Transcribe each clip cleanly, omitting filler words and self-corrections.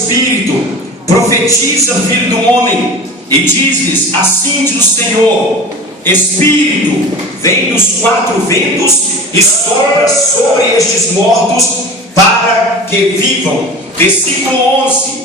Espírito, profetiza, filho do homem, e diz-lhes: assim diz o Senhor, Espírito, vem dos quatro ventos e sopra sobre estes mortos, para que vivam. Versículo 11.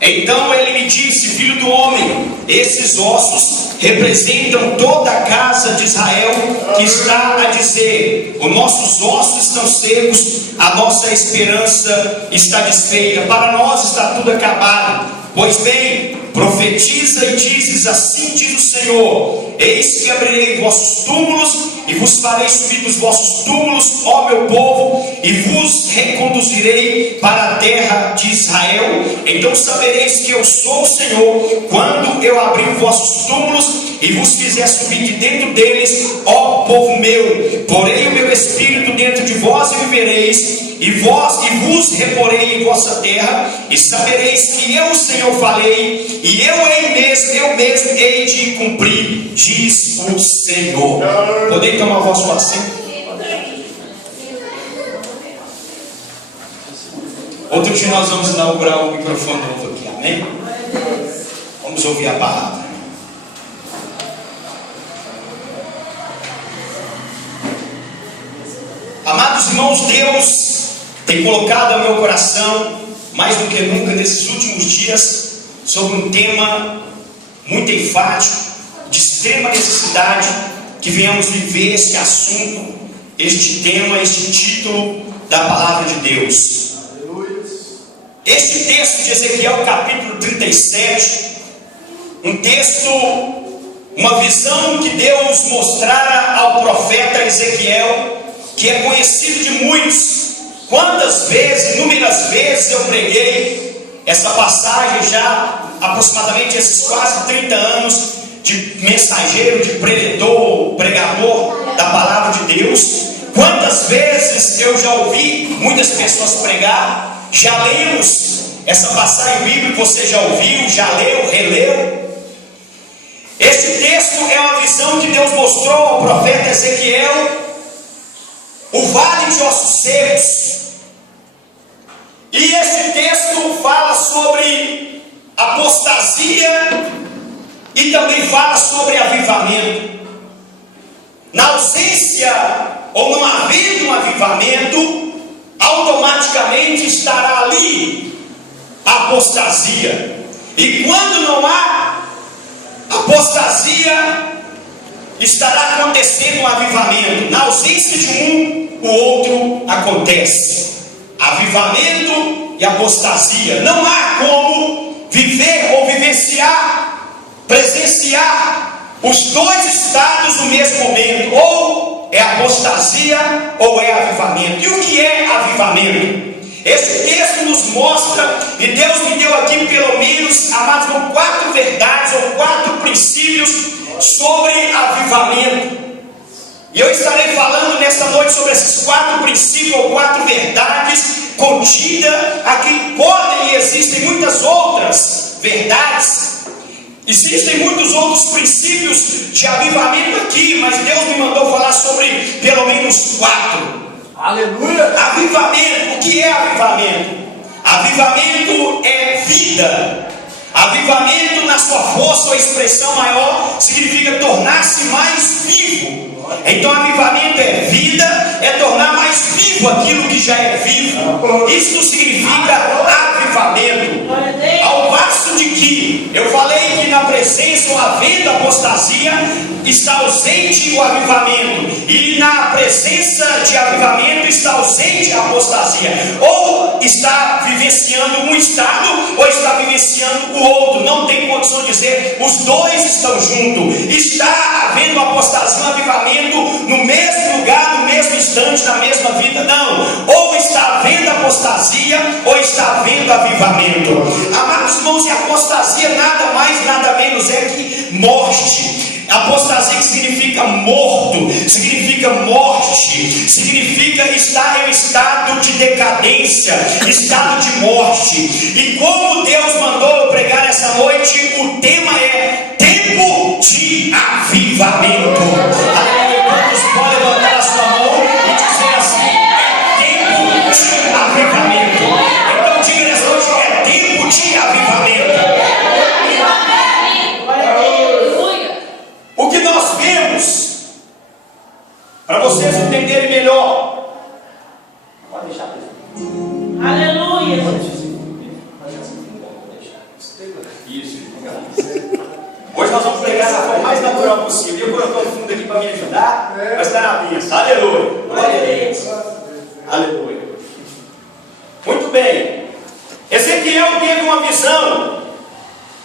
Então ele me disse: filho do homem, esses ossos representam toda a casa de Israel, que está a dizer: os nossos ossos estão secos, a nossa esperança está desfeita, para nós está tudo acabado. Pois bem, profetiza e dizes: assim diz o Senhor, eis que abrirei vossos túmulos e vos farei subir dos vossos túmulos, ó meu povo, e vos reconduzirei para a terra de Israel. Então sabereis que eu sou o Senhor, quando eu abrir vossos túmulos e vos fizer subir de dentro deles, ó povo meu. Porei o meu espírito dentro de vós e vivereis, e vos reporei em vossa terra, e sabereis que eu, o Senhor, falei, e eu mesmo hei de cumprir, diz o Senhor. Podem tomar o vosso assento? Outro dia nós vamos inaugurar o microfone novo aqui, amém? Vamos ouvir a palavra. Amados irmãos, Deus tem colocado ao meu coração, mais do que nunca nesses últimos dias, sobre um tema muito enfático, de extrema necessidade, que venhamos viver esse assunto, este tema, este título da palavra de Deus. Este texto de Ezequiel, capítulo 37, um texto, uma visão que Deus mostrara ao profeta Ezequiel, que é conhecido de muitos. Quantas vezes, inúmeras vezes eu preguei essa passagem, já aproximadamente esses quase 30 anos de mensageiro, de pregador da palavra de Deus. Quantas vezes eu já ouvi muitas pessoas pregar, já lemos essa passagem bíblica, você já ouviu, já leu, releu. Este texto é uma visão que Deus mostrou ao profeta Ezequiel, o vale de ossos secos. E esse texto fala sobre apostasia e também fala sobre avivamento. Na ausência ou não havendo um avivamento, automaticamente estará ali a apostasia. E quando não há apostasia, estará acontecendo um avivamento. Na ausência de um, o outro acontece. Avivamento e apostasia. Não há como viver ou vivenciar, presenciar os dois estados no mesmo momento. Ou é apostasia ou é avivamento. E o que é avivamento? Esse texto nos mostra, e Deus me deu aqui pelo menos, amados, 4 verdades ou 4 princípios sobre avivamento. E eu estarei falando nesta noite sobre esses 4 princípios ou 4 verdades contidas aqui. Podem e existem muitas outras verdades, existem muitos outros princípios de avivamento aqui, mas Deus me mandou falar sobre pelo menos 4. Aleluia! Avivamento. O que é avivamento? Avivamento é vida. Avivamento, na sua força ou expressão maior, significa tornar-se mais vivo. Então avivamento é vida, é tornar mais vivo aquilo que já é vivo. Isso significa avivamento. Ao passo de que eu falei que na presença ou havendo apostasia, está ausente o avivamento, e na presença de avivamento está ausente a apostasia. Ou está vivenciando um estado, ou está vivenciando o outro. Não tem condição de dizer os dois estão juntos. Está havendo apostasia, um avivamento no mesmo lugar, no mesmo instante, na mesma vida. Não, ou está havendo apostasia, ou está havendo avivamento. Amados irmãos, e apostasia nada mais, nada menos é que morte. Apostasia que significa morto, significa morte, significa estar em estado de decadência, estado de morte. E como Deus mandou eu pregar essa noite, o tema é tempo de avivamento. Quantos podem levantar a sua mão e dizer assim: é tempo de avivamento? Então diga nessa noite: é de avivamento. O que nós vemos, para vocês entenderem melhor, pode deixar. Aleluia. Isso. Hoje nós vamos pregar da forma mais natural possível. Eu coloquei um fundo aqui para me ajudar, mas está na bênção. Aleluia. Glória a Deus. Aleluia. Muito bem. Ezequiel teve uma visão.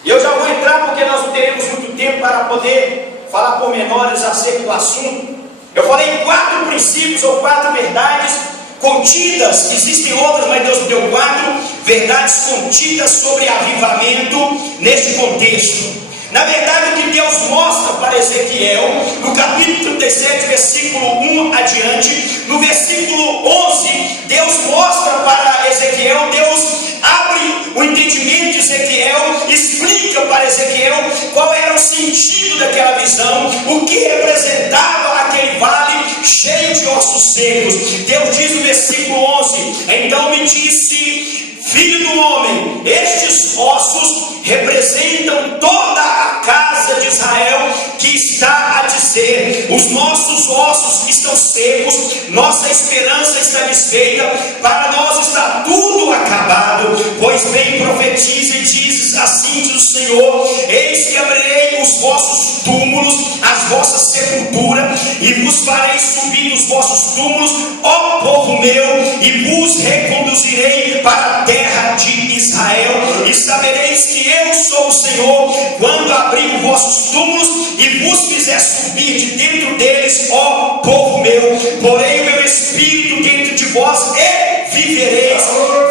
E eu já vou entrar porque nós não teremos muito tempo para poder falar pormenores acerca do assunto. Eu falei 4 princípios ou 4 verdades contidas, existem outras, mas Deus me deu 4 verdades contidas sobre avivamento neste contexto. Na verdade, o que Deus mostra para Ezequiel, no capítulo 37, versículo 1 adiante, no versículo 11, Deus mostra para Ezequiel, Deus abre o entendimento de Ezequiel, explica para Ezequiel qual era o sentido daquela visão, o que representava aquele vale cheio de ossos secos. Deus diz no versículo 11: então me disse, filho do homem, estes ossos representam toda a casa de Israel, que está a dizer: os nossos ossos estão secos, nossa esperança está desfeita, para nós está tudo acabado. Pois bem, profetiza e dizes: assim diz o Senhor, eis que abrirei os vossos túmulos, as vossas sepulturas, e vos farei subir dos vossos túmulos, ó povo meu, e vos reconduzirei para a terra de Israel, e sabereis que eu sou o Senhor, quando abrir os vossos túmulos e vos fizer subir de dentro deles, ó povo meu. Porém o meu espírito dentro de vós e vivereis,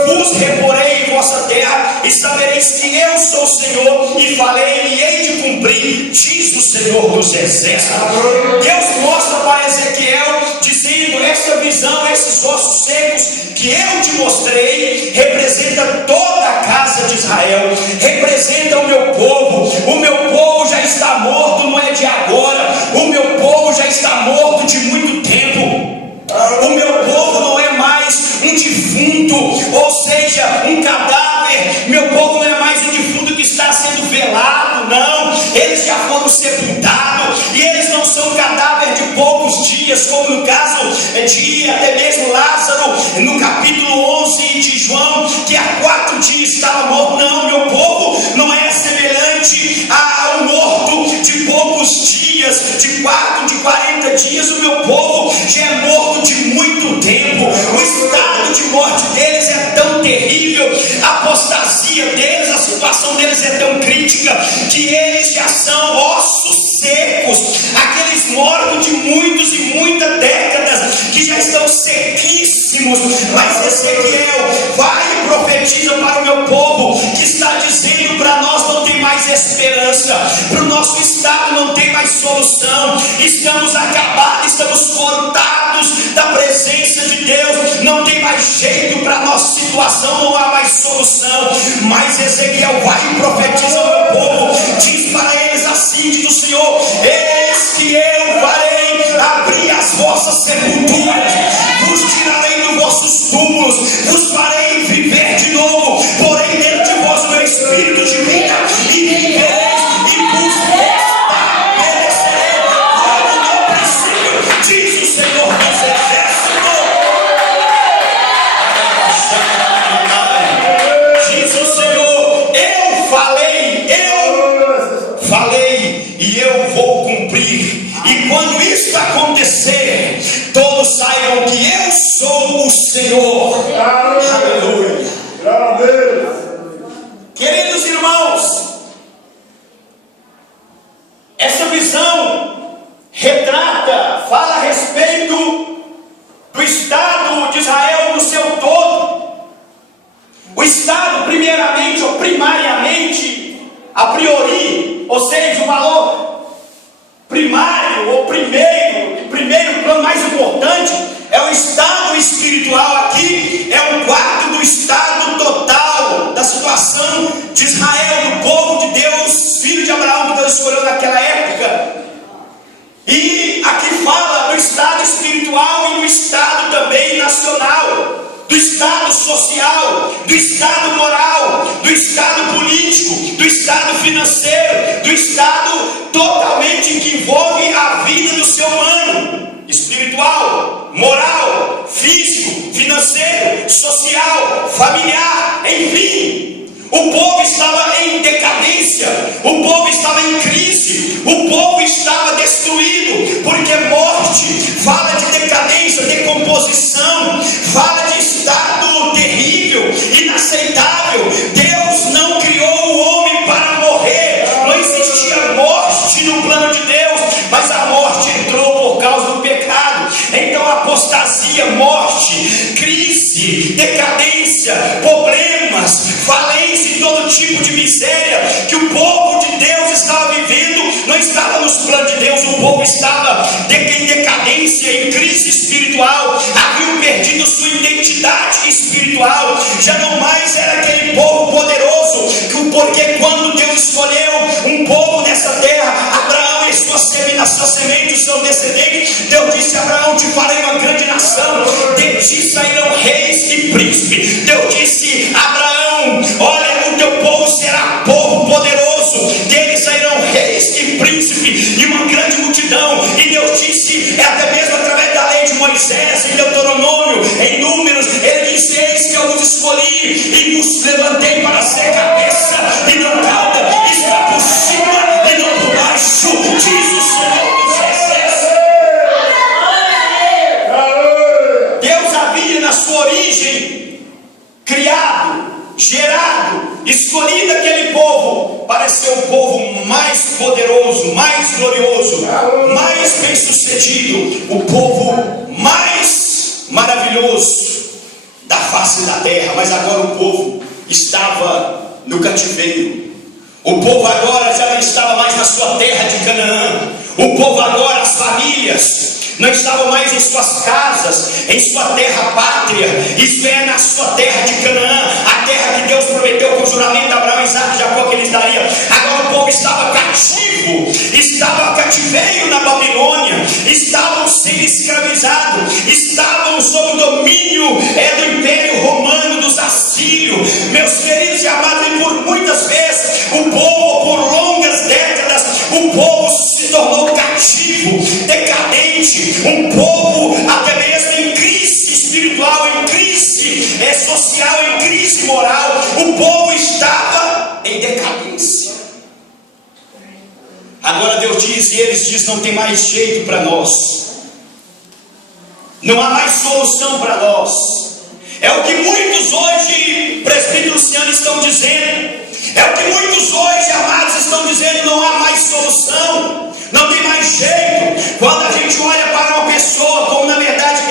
vos reporei em vossa terra, e sabereis que eu sou o Senhor, e falei e hei de cumprir, diz o Senhor dos exércitos. Deus mostra para Ezequiel, dizendo: essa visão, esses ossos secos que eu te mostrei, representa toda a casa de Israel, representa o meu povo. O meu povo já está morto, não é de agora, o meu povo já está morto de muito tempo. O meu povo não é mais um defunto, ou seja, um cadáver. Meu povo não é mais um defunto que está sendo velado, não. Eles já foram sepultados, e eles não são cadáver de poucos dias, como no caso de até mesmo Lázaro, no capítulo 11 de João, que há 4 dias estava morto. Não, meu povo não é semelhante a um morto de poucos dias, de 4, de 40 dias. O meu povo já é morto de muito tempo. O estado de morte deles é tão terrível, a apostasia deles, a situação deles é tão crítica, que eles já são ossos secos, aqueles mortos de muitos e muitas décadas, que já estão sequíssimos. Mas Ezequiel vai e profetiza para o meu povo, que está dizendo: para nós não tem mais esperança, para o nosso estado não tem mais solução, estamos acabados, estamos cortados da presença de Deus, não tem mais jeito para a nossa situação, não há mais solução. Mas Ezequiel vai e profetiza ao meu povo, diz para eles: assim diz o Senhor, eis que eu farei abrir as vossas sepulturas, vos tirarei dos vossos túmulos, vos farei viver de novo, porém dentro de vós o meu espírito de vida, e vivereis, e vos estabelecerei como meu princípio, diz o Senhor dos exércitos. Diz o Senhor: eu falei e eu vou cumprir. E quando isso acontecer, todos saibam que eu sou o Senhor. Aleluia. Queridos irmãos, essa visão retrata, fala a respeito do estado de Israel no seu todo. O estado, primeiramente ou primariamente, a priori, ou seja, o valor primário ou primeiro plano mais importante é o estado espiritual. Aqui é um quadro do estado total da situação de Israel, do povo de Deus, filho de Abraão, que Deus escolheu naquela época. E aqui fala do estado espiritual e do estado também nacional. do estado social, do estado moral, do estado político, do estado financeiro, do estado totalmente que envolve a vida do ser humano, espiritual, moral, físico, financeiro, social, familiar, enfim. O povo estava em decadência, o povo estava em crise, o povo estava destruído, porque morte fala de decadência, decomposição, fala de estado terrível, inaceitável. Deus não criou o homem para morrer, não existia morte no plano de Deus, mas a morte entrou por causa do pecado. Então apostasia, morte, crise, decadência, problemas, falência e todo tipo de miséria que o povo de Deus estava vivendo, não estava nos planos de Deus. O povo estava em decadência, em crise espiritual, haviam perdido sua identidade espiritual, já não mais era aquele povo poderoso, porque quando Deus escolheu um povo nessa terra, Abraão e sua semente, o seu descendente, Deus disse a Abraão: te farei uma grande nação, de ti sairão reis e príncipes. Deus disse a Abraão: olha, o teu povo será povo poderoso, deles sairão reis e príncipes, e uma grande multidão. E Deus disse, até mesmo através da lei de Moisés, em Deuteronômio, em Números, ele disse: eis que eu vos escolhi e vos levantei para ser cabeça e não cauda, está por cima e não por baixo, diz o Senhor dos Exércitos. Deus havia na sua origem criado, gerado, escolhido aquele povo para ser o povo mais poderoso, mais glorioso, mais bem sucedido, o povo mais maravilhoso da face da terra. Mas agora o povo estava no cativeiro, o povo agora já não estava mais na sua terra de Canaã, o povo agora, as famílias, não estavam mais em suas casas, em sua terra pátria, isto é, na sua terra de Canaã, a terra que Deus prometeu com o juramento a Abraão, Isaac e Jacó que ele daria. Agora o povo estava cativo, estava cativeiro na Babilônia, estavam sendo escravizados, estavam sob o domínio do Império Romano, dos assírios. Meus queridos e amados, e por muitas vezes o povo, por longas décadas, o povo se tornou cativo, decadente, um povo até mesmo em crise espiritual, em crise social, em crise moral. O povo estava em decadência. Agora Deus diz, e eles dizem: não tem mais jeito para nós, não há mais solução para nós. É o que muitos hoje, presbítero Luciano, estão dizendo. É o que muitos hoje, amados, estão dizendo: não há mais solução, não tem mais jeito. Quando a gente olha para uma pessoa, como na verdade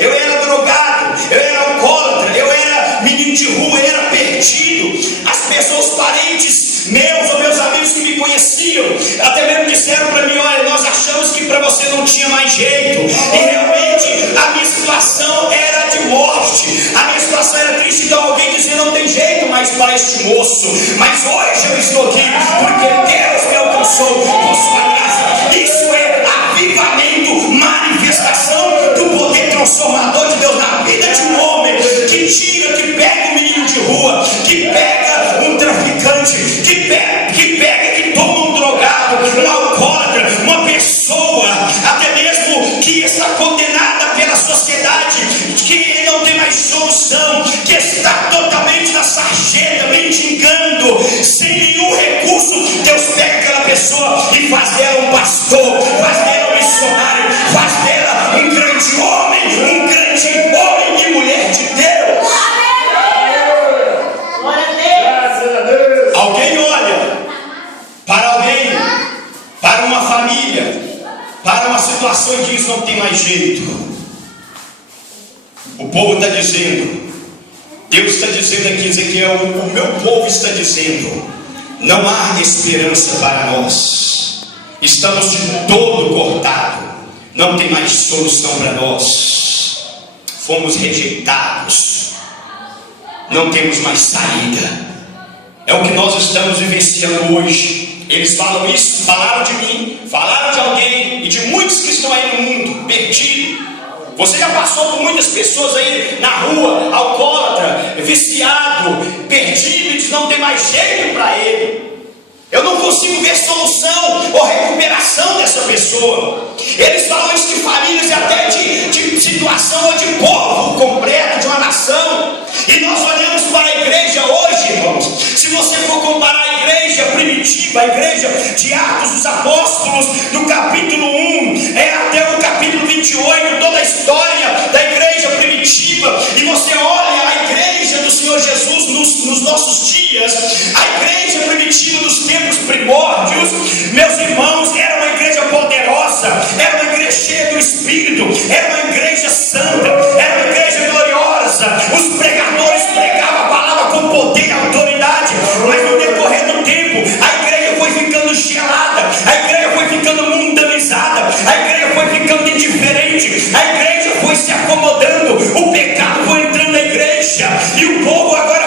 eu era drogado, eu era alcoólatra, eu era menino de rua, eu era perdido. As pessoas, parentes meus ou meus amigos que me conheciam, até mesmo disseram para mim: olha, nós achamos que para você não tinha mais jeito. E realmente a minha situação era de morte, a minha situação era triste. Então alguém dizia: não tem jeito mais para este moço. Mas hoje eu estou aqui porque Deus me alcançou com sua graça. Isso é avivamento, manifestação do poder transformador de Deus na vida de um homem que tira, que pega um menino de rua, que pega um traficante, que toma um drogado, um alcoólatra, uma pessoa até mesmo que está condenada pela sociedade, que não tem mais solução, que está totalmente na sarjeta, mendigando, sem nenhum recurso. Deus pega aquela pessoa e faz dela um pastor, faz dela um missionário, faz dela um grande homem e mulher de Deus. Alguém olha para alguém, para uma família, para uma situação e diz: não tem mais jeito. O povo está dizendo, Deus está dizendo aqui, Ezequiel, o meu povo está dizendo: não há esperança para nós, estamos de todo cortados, não tem mais solução para nós, fomos rejeitados, não temos mais saída. É o que nós estamos vivenciando hoje. Eles falam isso, falaram de mim, falaram de alguém e de muitos que estão aí no mundo perdidos. Você já passou por muitas pessoas aí na rua, alcoólatra, viciado, perdido, e diz: não tem mais jeito para ele. Eu não consigo ver solução ou recuperação dessa pessoa. Eles falam isso de famílias e até de situação ou de povo completo, de uma nação. E nós olhamos para a igreja hoje, irmãos. Se você for comparar a igreja primitiva, a igreja de Atos dos Apóstolos, do capítulo 1 até o capítulo 28, toda a história da igreja primitiva, e você olha a igreja do Senhor Jesus nos nossos dias, a igreja primitiva dos tempos primórdios, meus irmãos, era uma igreja poderosa, era uma igreja cheia do Espírito, era uma igreja santa, era uma igreja gloriosa. Os pregadores pregavam a palavra com poder e autoridade, mas no decorrer do tempo a igreja foi ficando gelada, a igreja foi ficando mundanizada, a igreja foi ficando indiferente, a igreja foi se acomodando, o pecado foi entrando na igreja, e o povo agora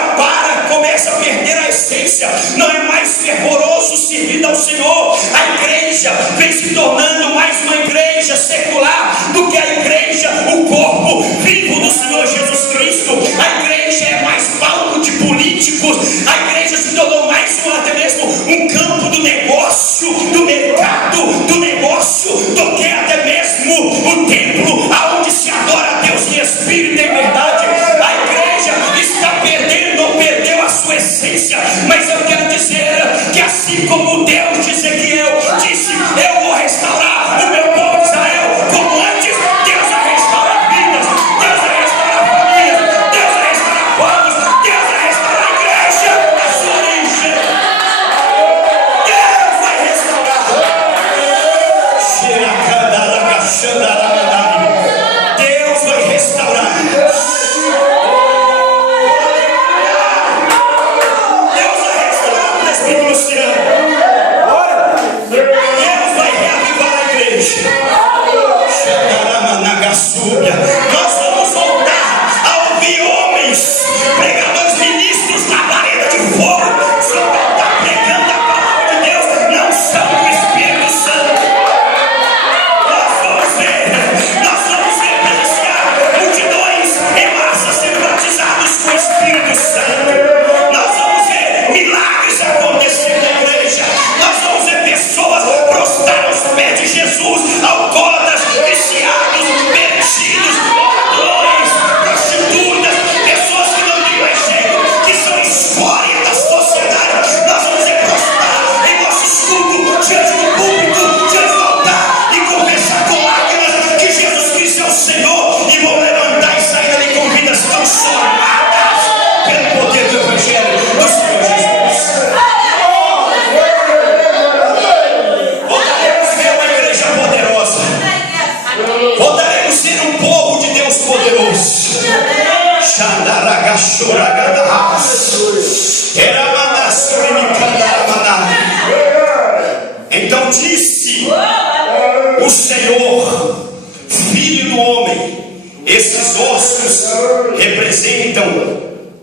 começa a perder a essência, não é mais fervoroso servindo ao Senhor. A igreja vem se tornando mais uma igreja secular do que a igreja, o corpo vivo do Senhor Jesus Cristo. A igreja é mais palco de políticos, a igreja se tornou mais até mesmo um campo do negócio, do mercado, do negócio, do que até mesmo o templo aonde se adora a Deus em espírito e em verdade. A igreja está perdendo ou perdeu a sua essência, mas eu quero dizer que assim como Deus de Ezequiel disse: eu vou restaurar o meu povo de Israel como antes, Deus vai restaurar vidas, Deus vai restaurar famílias, Deus vai restaurar povos, Deus vai restaurar a igreja, a sua origem. Deus vai restaurar. Deus vai restaurar. Deus vai reavivar a igreja. Nós vamos voltar a ouvir homens, pregadores, ministros na parede de fogo, só para estar pregando a palavra de Deus, não são o Espírito Santo. Nós vamos presenciar multidões em massa sendo batizados com o Espírito Santo. Nós vamos ver milagres acontecer na igreja. Nós vamos ver pessoas prostrar aos pés de Jesus, alcoólatras, viciados, perdidos, ladrões, prostitutas, pessoas que não têm mais jeito, que são escória da sociedade. Nós vamos ver prostrar em nosso escudo, diante do público, diante do altar, e confessar com lágrimas que Jesus Cristo é o Senhor, e vão levantar e sair dali com vidas transformadas pelo poder do Evangelho do Senhor Jesus. Voltaremos a ser uma igreja poderosa. Voltaremos a ser um povo de Deus poderoso. Então disse o Senhor, Filho do homem, esses ossos representam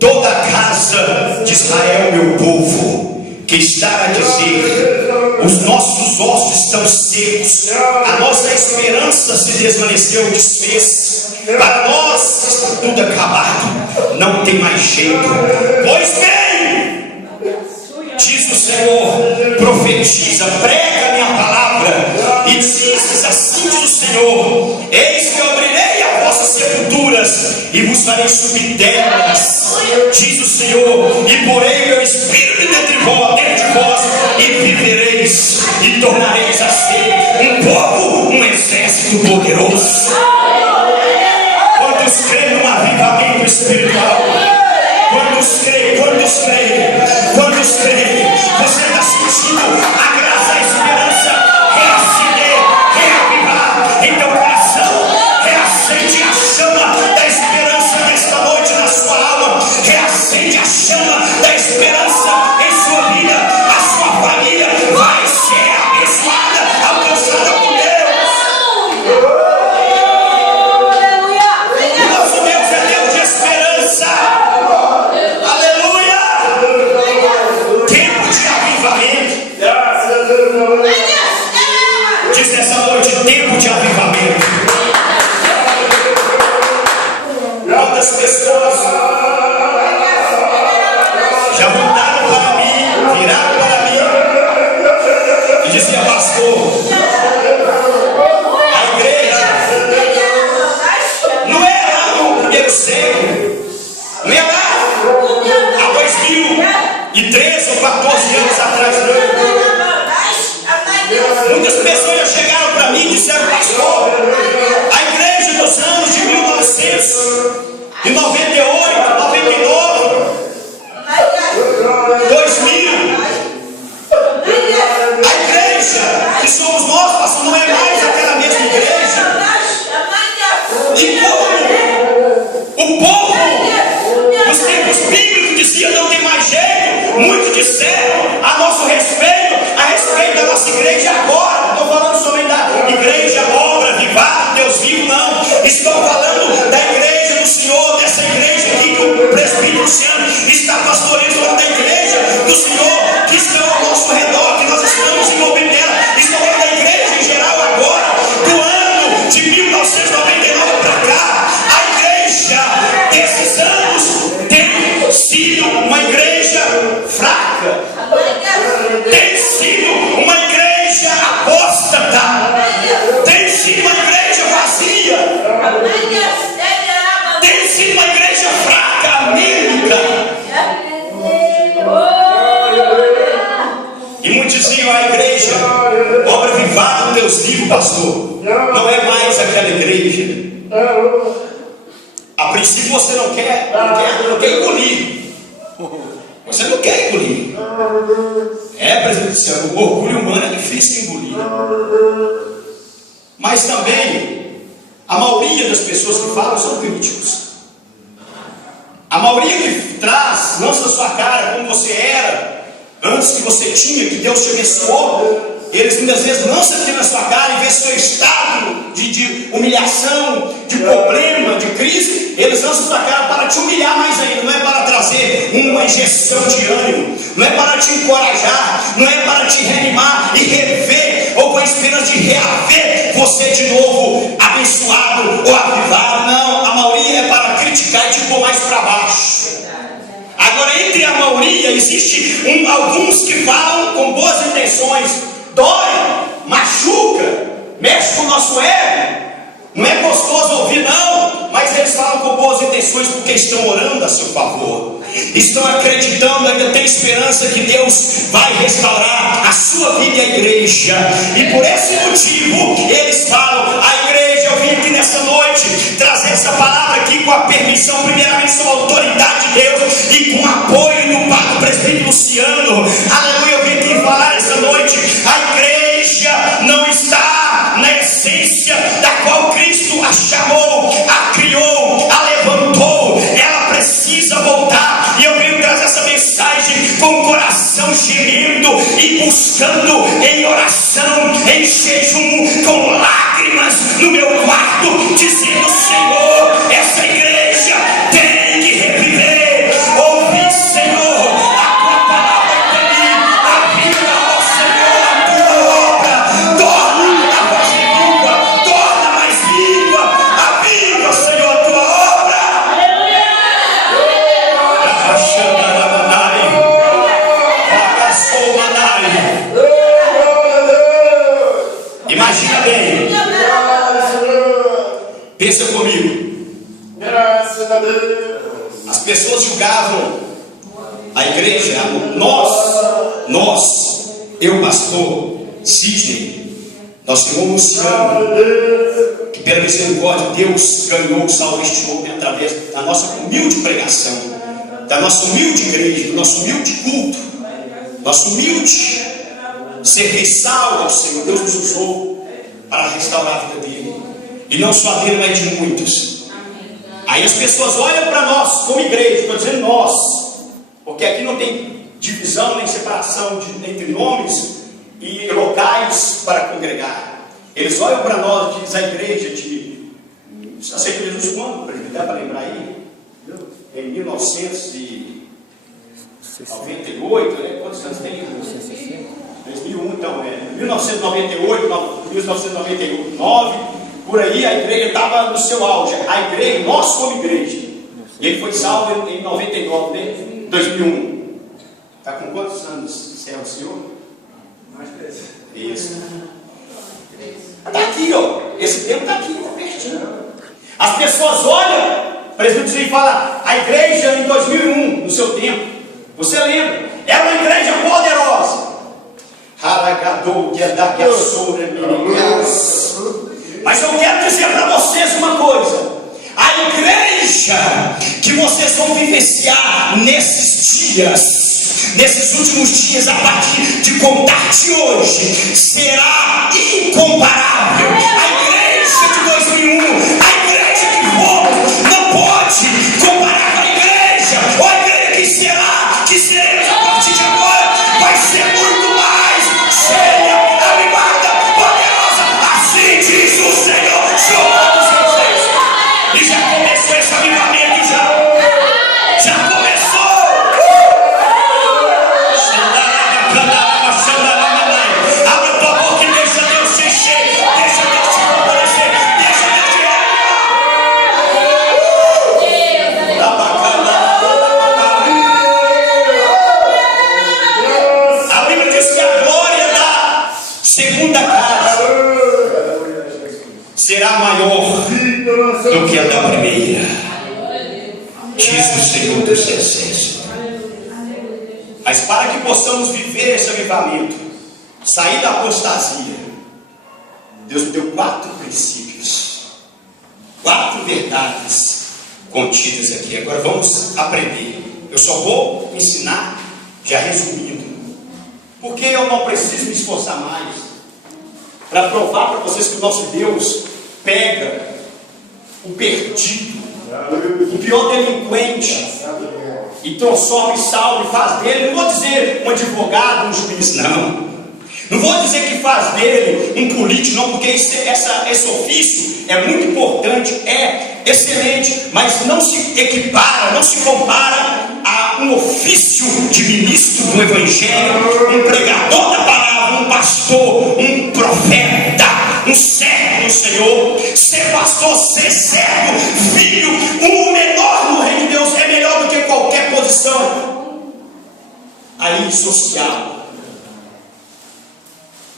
toda a casa de Israel, meu povo, que está a dizer: os nossos ossos estão secos, a nossa esperança se desvaneceu, desfez, para nós está tudo acabado, não tem mais jeito. Pois bem, diz o Senhor, profetiza, prega a minha palavra, e dizes: assim diz o Senhor: eis que eu abrirei as vossas sepulturas e vos farei subir delas, diz o Senhor, e porei meu espírito dentro de vós, e vivereis, e tornareis a ser um povo, um exército poderoso. Quantos creem num avivamento espiritual? Quantos creem? Quantos creem? Quantos creem? Você está sentindo a graça, a esperança reacender, reavivar em teu coração? Reacende a chama da esperança nesta noite na sua alma. Reacende a chama da esperança em sua vida. A sua família vai ser abençoada, alcançada por Deus. 2000. A igreja que somos nós, pastor, não é mais aquela mesma igreja. E como o povo nos tempos bíblicos dizia não tem mais jeito, muitos disseram a nosso respeito, a respeito da nossa igreja agora. Não estou falando somente da igreja obra, vivada, Deus vivo, não. Estou falando da igreja do Senhor, dessa igreja aqui que o presbítero Luciano está pastoreando, falando da igreja do Senhor que está ao nosso redor, que nós estamos envolvidos nela. Estou falando da igreja em geral agora, do ano de 1999 para cá. A igreja desses anos tem sido uma igreja fraca, tem sido uma igreja apóstata, tem sido uma igreja vazia, tem sido uma igreja fraca, anímica. E muitos diziam: a igreja, obra vivada, Deus vivo, pastor, não é mais aquela igreja. A princípio você não quer engolir. Você não quer engolir. Presbítero Luciano, o orgulho humano é difícil de engolir. Mas também, a maioria das pessoas que falam são críticos. A maioria que traz, lança na sua cara como você era, antes que você tinha, que Deus te abençoou. Eles muitas vezes lançam aqui na sua cara e vê seu estado de humilhação, de problema, de crise. Eles lançam na sua cara para te humilhar mais ainda. Não é para trazer uma injeção de ânimo, não é para te encorajar, não é para te reanimar e rever, ou com a esperança de reaver você de novo abençoado ou avivado. Não, a maioria é para criticar e te pôr mais para baixo. Agora, entre a maioria, existe alguns que falam com boas intenções. Dói, machuca, mexe com o nosso ego. Não é gostoso ouvir, não, mas eles falam com boas intenções porque estão orando a seu favor, estão acreditando, ainda tem esperança que Deus vai restaurar a sua vida e a igreja. E por esse motivo eles falam: a igreja, eu vim aqui nessa noite trazer essa palavra aqui com a permissão, primeiramente, sob a autoridade de Deus e com o apoio do Padre Presbítero Luciano. Aleluia, eu vim aqui falar essa noite: a igreja não está na essência da qual Cristo a chamou, a criou, a levantou. Ela precisa voltar. E eu venho trazer essa mensagem com o coração gemendo e buscando em oração, em jejum, com lágrimas no meu quarto, dizendo: Senhor, essa igreja tem que reviver. Ouvi, Senhor, a tua palavra para mim. Aviva, ó Senhor, a tua obra. Torna a voz viva, torna mais viva. Aviva, Senhor, a tua obra. Imagina bem. Pensa comigo. As pessoas julgavam a igreja, eu, pastor Sidney, nosso irmão Luciano, que pela misericórdia Deus ganhou, salvou este homem através da nossa humilde pregação, da nossa humilde igreja, do nosso humilde culto, nosso humilde serviçal ao Senhor. Deus nos usou para restaurar a vida dele, e não só dele, mas de muitos. Aí as pessoas olham para nós como igreja, estou dizendo nós, porque aqui não tem divisão nem separação entre nomes e locais para congregar. Eles olham para nós e dizem: a igreja de... Você aceitou Jesus quando? Dá para lembrar aí? Em 1998, né? Quantos anos tem? 2001, então, 1998, 1999, por aí a igreja estava no seu auge. A igreja, nós como igreja. E ele foi salvo em 99, né? 2001. Está com quantos anos serve o Senhor? Mais 13. Isso. Está aqui, ó. Esse tempo está aqui, está pertinho. As pessoas olham, presbítero, e falam: a igreja em 2001, no seu tempo, você lembra? Era uma igreja poderosa. Mas eu quero dizer para vocês uma coisa: a igreja que vocês vão vivenciar nesses dias nesses últimos dias, a partir de contar de hoje, será incomparável. A igreja de 2001, a igreja que fomos, não pode comparar com a igreja, ou a igreja que seremos a partir de agora, vai ser muito mais cheia, animada, poderosa, assim diz o Senhor. E já começou esse avivamento, já começou. Abra tua boca e deixa Deus te encher, deixa Deus te favorecer, deixa Deus te A Bíblia diz que a glória da segunda casa será maior do que a da primeira, diz o Senhor dos Exércitos. Mas para que possamos viver esse avivamento, sair da apostasia, Deus me deu 4 princípios, 4 verdades contidas aqui. Agora vamos aprender. Eu só vou ensinar, já resumindo, porque eu não preciso me esforçar mais para provar para vocês que o nosso Deus pega o perdido, o pior delinquente, e transforma em salvo e faz dele, não vou dizer um advogado, um juiz, não vou dizer que faz dele um político, não, porque esse ofício é muito importante, é excelente, mas não se equipara, não se compara a um ofício de ministro do Evangelho, um pregador da palavra, um pastor, um profeta, um servo do Senhor. Ser pastor, ser servo, filho, o menor no reino de Deus é melhor do que qualquer posição aí social.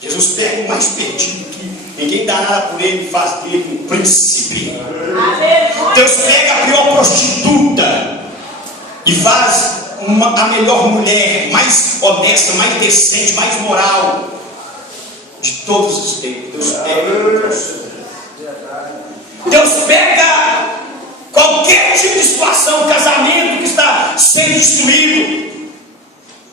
Jesus pega o mais perdido, que ninguém dá nada por ele, e faz dele um príncipe. Deus pega a pior prostituta e faz a melhor mulher, mais honesta, mais decente, mais moral de todos os tempos. Deus pega qualquer tipo de situação, casamento que está sendo destruído,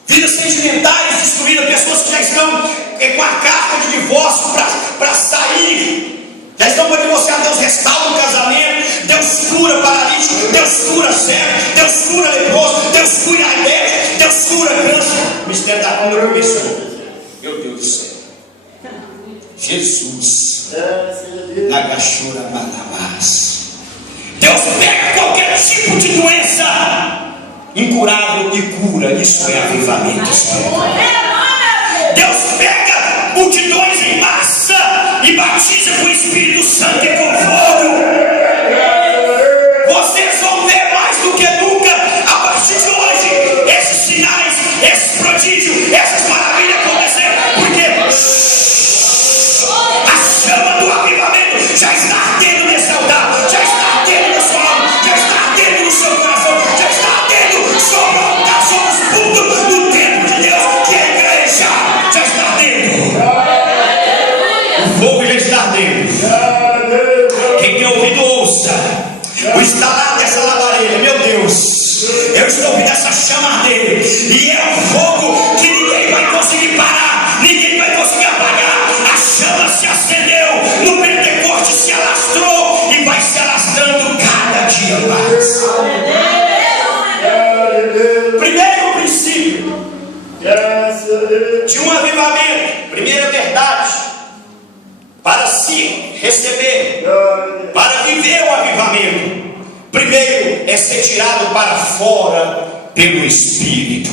vidas sentimentais destruídas, pessoas que já estão com a carta de divórcio para sair, já estão para divorciar. Deus restaura o casamento, Deus cura paralítico, Deus cura cego, Deus cura leproso, Deus cura diabetes, Deus cura câncer. O mistério da cura começou. Meu Deus do céu, Jesus na gachura manamás. Deus pega qualquer tipo de doença incurável e cura. Isso é avivamento espiritual. Deus pega multidões em massa e batiza com o Espírito Santo e com fogo. Vocês vão ver mais do que nunca, a partir de hoje, esses sinais, esses prodígios, essas maravilhas acontecer, porque a chama do avivamento já está ardendo nesse altar, já está ardendo na sua alma, já está ardendo no seu coração, já está ardendo sobre os cultos do templo de Deus, que é a igreja, já está ardendo. O fogo já está ardendo. Quem tem ouvido, ouça o estalar dessa labareda. Meu Deus, eu estou ouvindo essa chama arder, e é um fogo que ninguém vai conseguir parar, ninguém vai conseguir apagar. A chama se acendeu no Pentecoste, se alastrou e vai se alastrando cada dia mais. Primeiro princípio de um avivamento, primeira verdade, para se receber, para viver o avivamento, primeiro é ser tirado para fora pelo Espírito.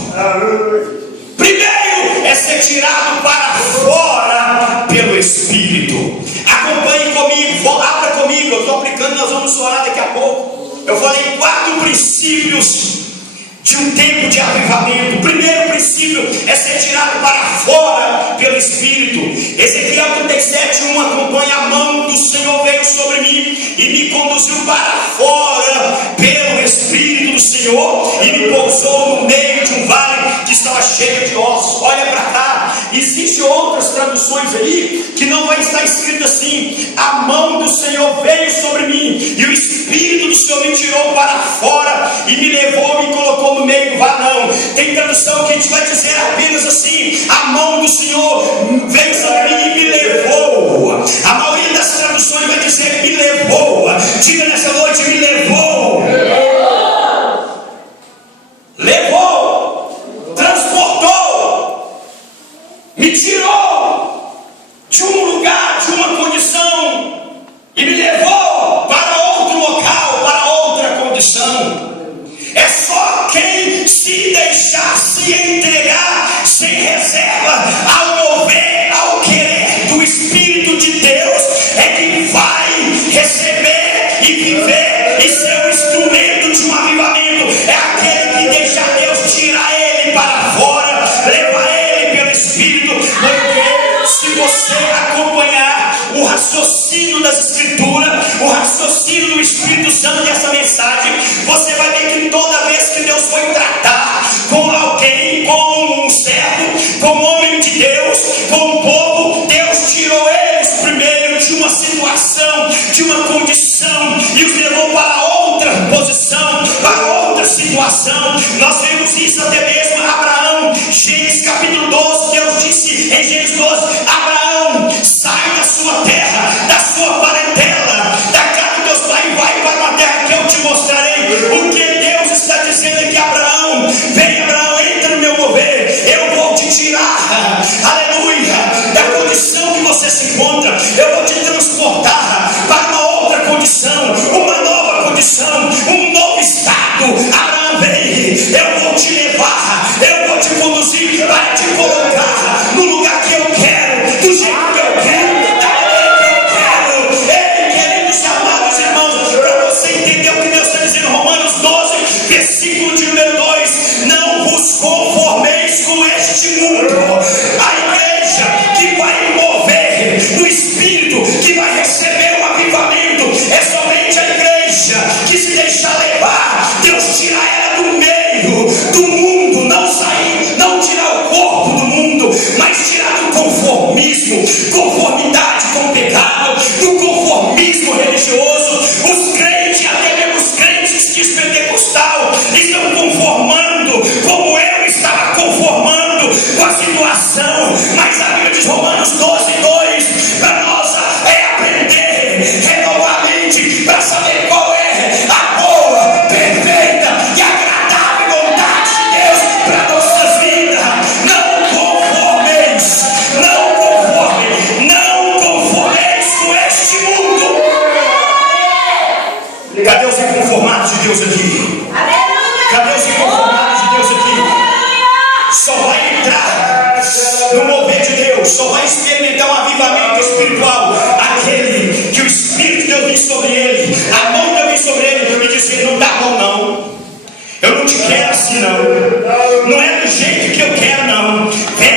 Primeiro é ser tirado para fora pelo Espírito. Acompanhe comigo, abra comigo, eu estou aplicando, nós vamos orar daqui a pouco. Eu falei 4 princípios de um tempo de avivamento. O primeiro princípio é ser tirado para fora pelo Espírito. Ezequiel 37:1, acompanha: a mão do Senhor veio sobre mim e me conduziu para fora pelo Espírito do Senhor e me pousou no meio de um vale que estava cheio de ossos. Olha para cá, existe outras traduções aí que não vai estar escrito assim: a mão do Senhor veio sobre mim e o Espírito do Senhor me tirou para fora e me levou e me colocou no meio do varão. Tem tradução que a gente vai dizer apenas assim: a mão do Senhor veio sobre mim e me levou. A maioria das traduções vai dizer me levou. Diga nessa noite: me levou. Levou, transportou, me tirou de um lugar, de uma condição e me levou para outro local, para outra condição. É só quem se deixar se entregar sem reserva ao mover, ao querer do Espírito de Deus é que vai receber e viver e ser um instrumento de um avivamento. É aquele que deixa Deus tirar ele para fora, levar ele pelo Espírito. Porque se você acompanhar o raciocínio das Escrituras, o raciocínio do Espírito Santo dessa mensagem, você vai ver que toda vez que Deus foi tratar com alguém, com um servo, com um homem de Deus, com um povo, Deus tirou eles primeiro de uma situação, de uma condição e os levou para outra posição, para outra situação. Nós vemos isso até mesmo Abraão. Gênesis capítulo 12, Deus disse em Gênesis 12: Abraão, sai da sua terra, da sua parentela, da casa de Deus pai, e vai para uma terra que eu te mostrarei. O que Deus está dizendo é que Abraão, vem Abraão, entra no meu mover, eu vou te tirar, aleluia, da condição que você se encontra, eu vou te transportar para uma outra condição, uma nova condição, um novo estado. Abraão, vem, eu vou te levar, eu vou te conduzir para te colocar no lugar que eu quero, do jeito que eu quero, da maneira que eu quero. Ei, queridos amados irmãos, para você entender o que Deus está dizendo, Romanos 12, versículo de número 2: não vos conformeis com este mundo. A igreja que vai mover no Espírito, que vai receber um avivamento, é somente a igreja que se deixar levar. Deus tira ela do meio do mundo, não sair, não tirar o corpo do mundo, mas tirar do conformismo, conformidade com o pecado, do conformismo religioso. Os crentes, até mesmo os crentes de pentecostal, estão conformando como eu estava conformando com a situação. Mas a Bíblia diz, Romanos 12, 2, para nós é aprender, renovar a mente, para saber qual é a boa, perfeita e agradável vontade de Deus para a nossa vida. Não conformeis, não conformeis com este mundo. Cadê os inconformados de Deus aqui? Cadê os inconformados de Deus aqui? Só vai entrar no mover de Deus, só vai experimentar um avivamento espiritual aquele que o Espírito de Deus vem sobre ele, a mão de Deus vem sobre ele e dizer: não dá bom não, eu não te quero assim não, não é do jeito que eu quero não, vem